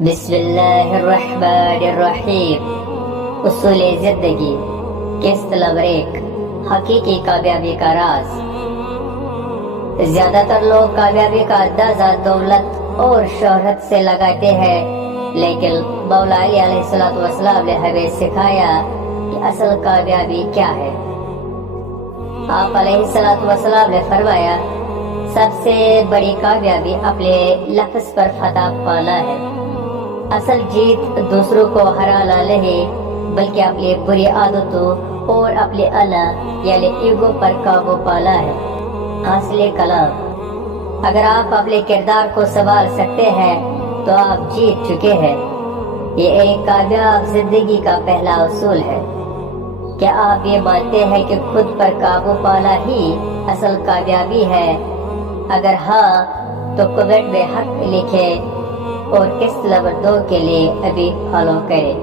بسم اللہ الرحمن الرحیم۔ اصول زندگی، قسط نمبر 1، حقیقی کامیابی کا راز۔ زیادہ تر لوگ کامیابی کا اندازہ دولت اور شہرت سے لگاتے ہیں، لیکن مولا علی علیہ السلام نے ہمیں سکھایا کہ اصل کامیابی کیا ہے۔ آپ علیہ السلام نے فرمایا، سب سے بڑی کامیابی اپنے لفظ پر فتح پانا ہے۔ اصل جیت دوسروں کو ہرانا نہیں، بلکہ اپنی بری عادتوں اور اپنے انا یعنی ایگو پر قابو پانا ہے۔ حاصل کلام، اگر آپ اپنے کردار کو سنبھال سکتے ہیں تو آپ جیت چکے ہیں۔ یہ ایک کامیاب زندگی کا پہلا اصول ہے۔ کیا آپ یہ مانتے ہیں کہ خود پر قابو پانا ہی اصل کامیابی ہے؟ اگر ہاں تو کمنٹ میں حق لکھیں اور قسط نمبر 2 کے لیے ابھی فالو کریں۔